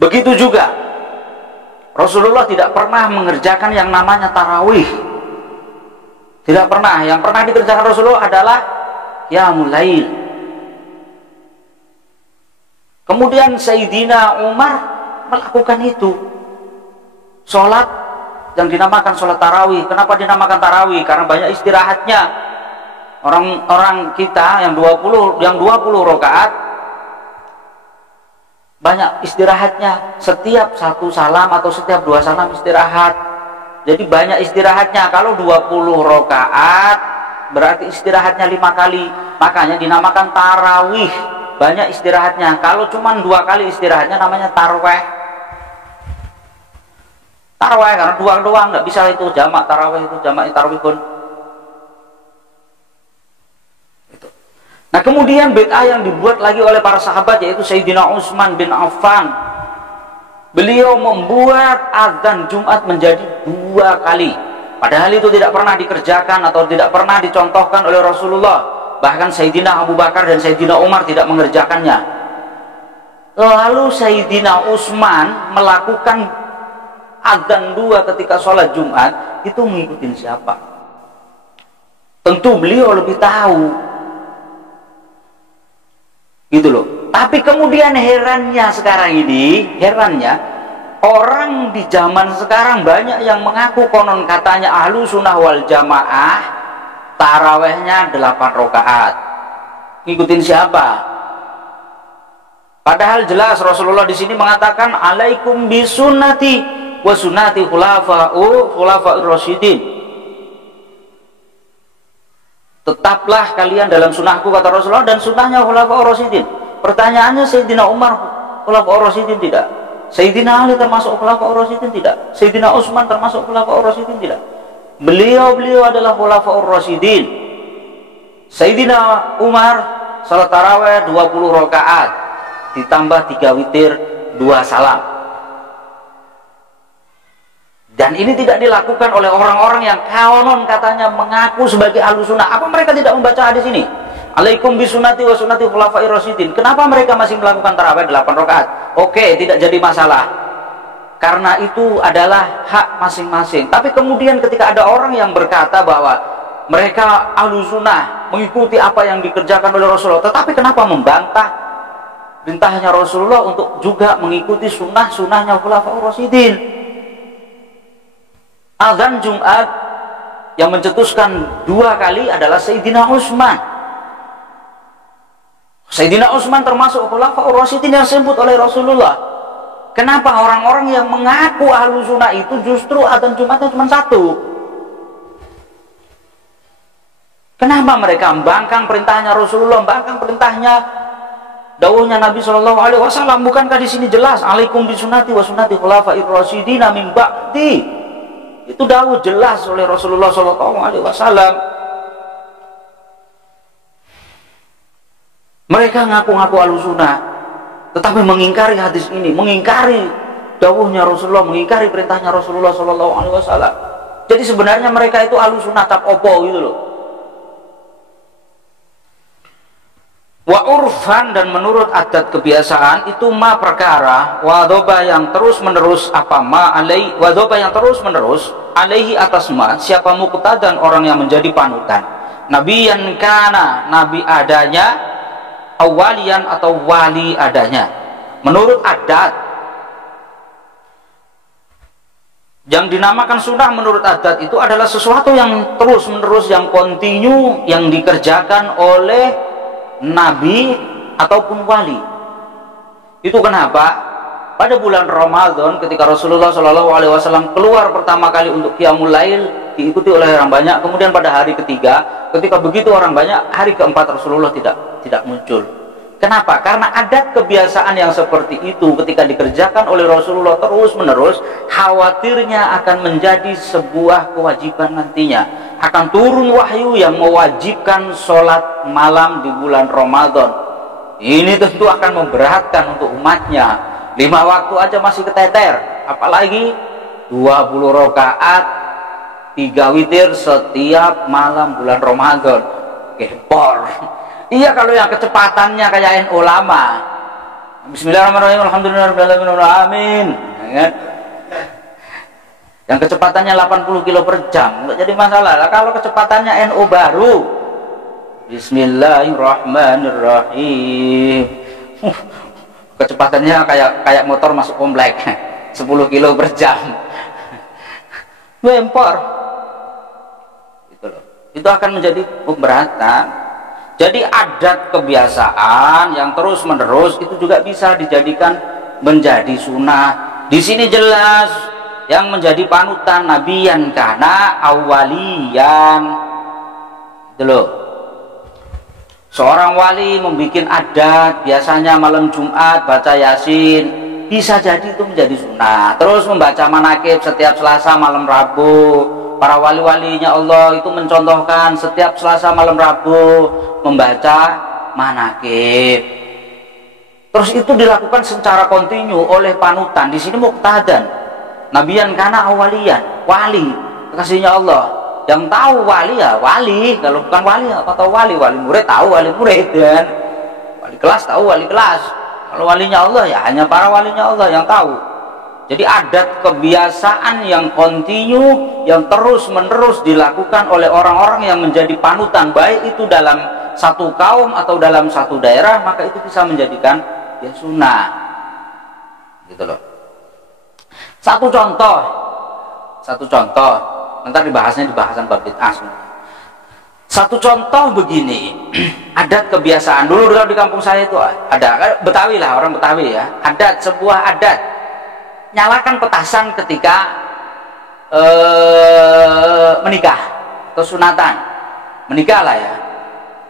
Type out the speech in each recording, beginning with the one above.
Begitu juga Rasulullah tidak pernah mengerjakan yang namanya tarawih. Tidak pernah. Yang pernah dikerjakan Rasulullah adalah qiyamul lail. Kemudian Sayyidina Umar melakukan itu. Sholat yang dinamakan sholat tarawih. Kenapa dinamakan tarawih? Karena banyak istirahatnya. Orang kita yang 20 rakaat banyak istirahatnya. Setiap satu salam atau setiap dua salam istirahat. Jadi banyak istirahatnya. Kalau 20 rakaat berarti istirahatnya 5 kali. Makanya dinamakan tarawih. Banyak istirahatnya. Kalau cuma 2 kali istirahatnya namanya tarweh. Tarweh karena 2 doang, nggak bisa itu jamak tarawih, itu jamak tarawih pun. Nah kemudian bid'ah yang dibuat lagi oleh para sahabat yaitu Sayyidina Utsman bin Affan. Beliau membuat azan Jumat menjadi 2 kali. Padahal itu tidak pernah dikerjakan atau tidak pernah dicontohkan oleh Rasulullah. Bahkan Sayyidina Abu Bakar dan Sayyidina Umar tidak mengerjakannya. Lalu Sayyidina Utsman melakukan azan 2 ketika sholat Jumat, itu mengikuti siapa? Tentu beliau lebih tahu. Gitu loh. Tapi kemudian herannya sekarang ini, orang di zaman sekarang banyak yang mengaku konon katanya ahlu sunnah wal jamaah, tarawehnya 8 rakaat. Ngikutin siapa? Padahal jelas Rasulullah di sini mengatakan alaikum bisunnati wa sunnati khulafa'ur rasyidin. Tetaplah kalian dalam sunnahku kata Rasulullah dan sunnahnya khulafa'ur rasyidin. Pertanyaannya Sayyidina Umar khulafa'ur rasyidin tidak? Sayyidina Ali termasuk khulafa'ur rasyidin tidak? Sayyidina Utsman termasuk khulafa'ur rasyidin tidak? Beliau adalah khulafa'ur rasyidin. Sayyidina Umar salat tarawih 20 rakaat ditambah 3 witir 2 salam. Dan ini tidak dilakukan oleh orang-orang yang konon katanya mengaku sebagai ahlu sunnah. Apa mereka tidak membaca hadis ini? Alaikum bisunnati wa sunnati khulafa'ir rasyidin. Kenapa mereka masih melakukan tarawih 8 rakaat? Oke, tidak jadi masalah. Karena itu adalah hak masing-masing. Tapi kemudian ketika ada orang yang berkata bahwa mereka ahlu sunnah mengikuti apa yang dikerjakan oleh Rasulullah, tetapi kenapa membantah perintahnya Rasulullah untuk juga mengikuti sunnahnya khulafa'ir rasyidin? Azan Jumat yang mencetuskan 2 kali adalah Sayyidina Utsman. Sayyidina Utsman termasuk khulafa'ur rasyidin yang disebut oleh Rasulullah. Kenapa orang-orang yang mengaku ahlu sunnah itu justru azan Jumatnya cuma 1? Kenapa mereka membangkang perintahnya Rasulullah, membangkang perintahnya dawuhnya Nabi SAW? Bukankah di sini jelas alaikum bisunnati wa sunnati khulafa'ir rasyidin min ba'di? Itu dawuh jelas oleh Rasulullah SAW. Mereka ngaku-ngaku ahlussunnah, tetapi mengingkari hadis ini, mengingkari dawuhnya Rasulullah, mengingkari perintahnya Rasulullah SAW. Jadi sebenarnya mereka itu ahlussunnah tap opo gitu loh. Wa urfan, dan menurut adat kebiasaan itu ma perkara wadhoba yang terus menerus wadhoba yang terus menerus alaihi atas ma siapa muqtadan orang yang menjadi panutan, nabiyan kana nabi adanya, awalian atau wali adanya. Menurut adat yang dinamakan sunnah, menurut adat itu adalah sesuatu yang terus menerus, yang kontinu, yang dikerjakan oleh nabi ataupun wali. Itu kenapa pada bulan Ramadan ketika Rasulullah SAW keluar pertama kali untuk qiyamul lail diikuti oleh orang banyak, kemudian pada hari ketiga ketika begitu orang banyak, hari keempat Rasulullah tidak muncul. Kenapa? Karena adat kebiasaan yang seperti itu ketika dikerjakan oleh Rasulullah terus menerus, khawatirnya akan menjadi sebuah kewajiban nantinya. Akan turun wahyu yang mewajibkan sholat malam di bulan Ramadan. Ini tentu akan memberatkan untuk umatnya. 5 waktu aja masih keteter, apalagi 20 rakaat 3 witir setiap malam bulan Ramadan. Gempor. Iya, kalau yang kecepatannya kayak ulama, Bismillahirrahmanirrahim, alhamdulillahirabbil alamin, amin. Kan? Yang kecepatannya 80 kilo per jam nggak jadi masalah. Kalau kecepatannya NO baru, Bismillahirrahmanirrahim, kecepatannya kayak motor masuk komplek 10 kilo per jam, bempor gitu loh. Itu akan menjadi pemberatan. Jadi adat kebiasaan yang terus menerus itu juga bisa dijadikan menjadi sunnah. Di sini jelas yang menjadi panutan nabiyan kana awaliyan gitu loh. Seorang wali membuat adat, biasanya malam Jumat baca Yasin, bisa jadi itu menjadi sunnah. Terus membaca manakib setiap Selasa malam Rabu. Para wali-walinya Allah itu mencontohkan setiap Selasa malam Rabu membaca manakib. Terus itu dilakukan secara kontinu oleh panutan. Di sini muqtadan. Nabiyan kana awaliyan, wali kekasihnya Allah. Yang tahu wali ya wali, kalau bukan wali apa tahu wali? Wali murid tahu wali murid, dan wali kelas tahu wali kelas. Kalau walinya Allah ya hanya para walinya Allah yang tahu. Jadi adat kebiasaan yang kontinu, yang terus menerus dilakukan oleh orang-orang yang menjadi panutan, baik itu dalam satu kaum atau dalam satu daerah, maka itu bisa menjadikan ya sunnah gitu loh. Satu contoh nanti dibahasnya di bahasan bab bid'ah. Satu contoh begini, adat kebiasaan dulu di kampung saya itu ada, Betawi lah, orang Betawi ya, sebuah adat nyalakan petasan ketika menikah atau sunatan, menikah lah ya.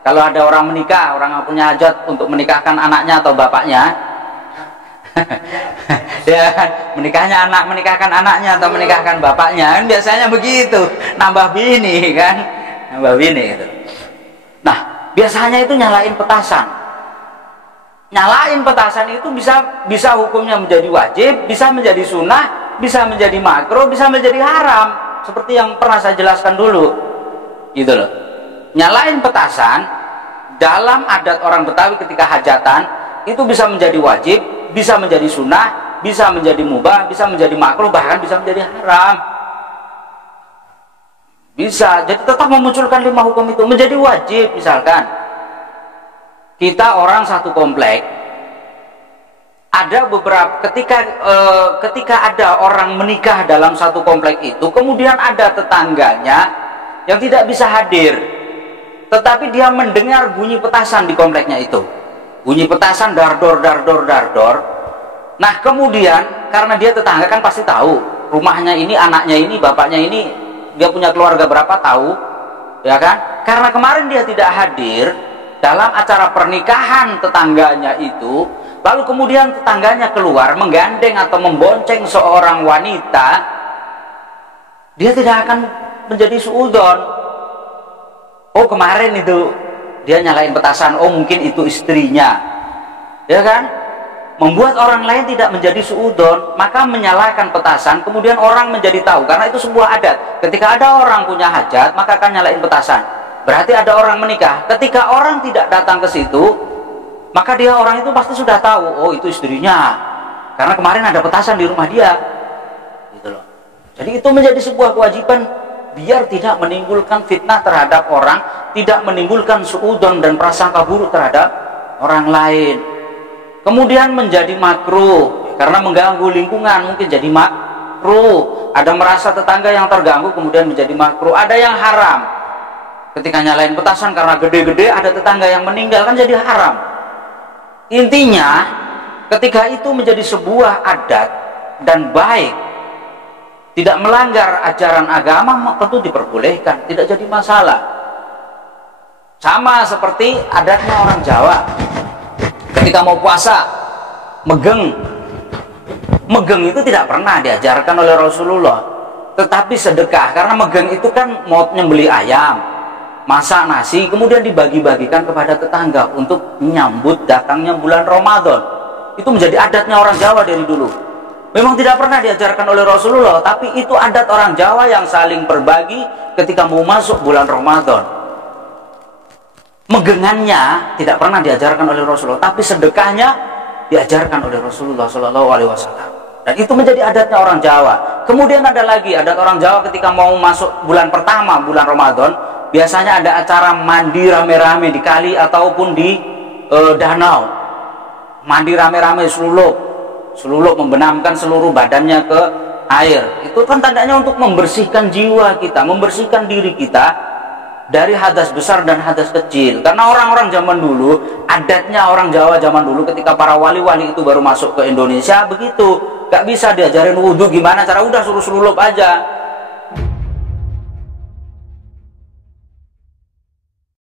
Kalau ada orang menikah, orang yang punya hajat untuk menikahkan anaknya atau bapaknya ya, menikahkan anaknya atau menikahkan bapaknya kan biasanya begitu, nambah bini kan, nambah bini gitu. Nah biasanya itu nyalain petasan. Nyalain petasan itu bisa hukumnya menjadi wajib, bisa menjadi sunnah, bisa menjadi makruh, bisa menjadi haram, seperti yang pernah saya jelaskan dulu gitu loh. Nyalain petasan dalam adat orang Betawi ketika hajatan itu bisa menjadi wajib, bisa menjadi sunnah, bisa menjadi mubah, bisa menjadi makruh, bahkan bisa menjadi haram. Bisa, jadi tetap memunculkan 5 hukum itu menjadi wajib. Misalkan kita orang satu komplek, ada beberapa ketika ada orang menikah dalam satu komplek itu, kemudian ada tetangganya yang tidak bisa hadir, tetapi dia mendengar bunyi petasan di kompleknya itu, bunyi petasan dardor dardor dardor. Nah kemudian karena dia tetangga kan pasti tahu rumahnya ini, anaknya ini, bapaknya ini, dia punya keluarga berapa tahu, ya kan? Karena kemarin dia tidak hadir dalam acara pernikahan tetangganya itu, lalu kemudian tetangganya keluar menggandeng atau membonceng seorang wanita, dia tidak akan menjadi suudzon. Oh kemarin itu dia nyalain petasan, oh mungkin itu istrinya, ya kan? Membuat orang lain tidak menjadi suudzon, maka menyalakan petasan, kemudian orang menjadi tahu, karena itu sebuah adat. Ketika ada orang punya hajat, maka akan nyalain petasan. Berarti ada orang menikah. Ketika orang tidak datang ke situ, maka orang itu pasti sudah tahu, oh itu istrinya, karena kemarin ada petasan di rumah dia gitu loh. Jadi itu menjadi sebuah kewajiban biar tidak menimbulkan fitnah terhadap orang, tidak menimbulkan suudzon dan prasangka buruk terhadap orang lain. Kemudian menjadi makruh karena mengganggu lingkungan, mungkin jadi makruh. Ada merasa tetangga yang terganggu, kemudian menjadi makruh. Ada yang haram, ketika nyalain petasan karena gede-gede ada tetangga yang meninggal, kan jadi haram. Intinya ketika itu menjadi sebuah adat dan baik, tidak melanggar ajaran agama, tentu diperbolehkan, tidak jadi masalah. Sama seperti adatnya orang Jawa ketika mau puasa, megeng itu tidak pernah diajarkan oleh Rasulullah, tetapi sedekah. Karena megeng itu kan mau nyembeli ayam, masak nasi, kemudian dibagi-bagikan kepada tetangga untuk menyambut datangnya bulan Ramadan. Itu menjadi adatnya orang Jawa dari dulu. Memang tidak pernah diajarkan oleh Rasulullah, tapi itu adat orang Jawa yang saling berbagi ketika mau masuk bulan Ramadan. Megengannya tidak pernah diajarkan oleh Rasulullah, tapi sedekahnya diajarkan oleh Rasulullah SAW. Dan itu menjadi adatnya orang Jawa. Kemudian ada lagi adat orang Jawa ketika mau masuk bulan pertama, bulan Ramadan, biasanya ada acara mandi rame-rame di kali ataupun di danau. Mandi rame-rame, selulup membenamkan seluruh badannya ke air. Itu kan tandanya untuk membersihkan jiwa kita, membersihkan diri kita dari hadas besar dan hadas kecil. Karena orang-orang zaman dulu, adatnya orang Jawa zaman dulu ketika para wali-wali itu baru masuk ke Indonesia begitu, gak bisa diajarin wudhu gimana cara, udah suruh selulup aja.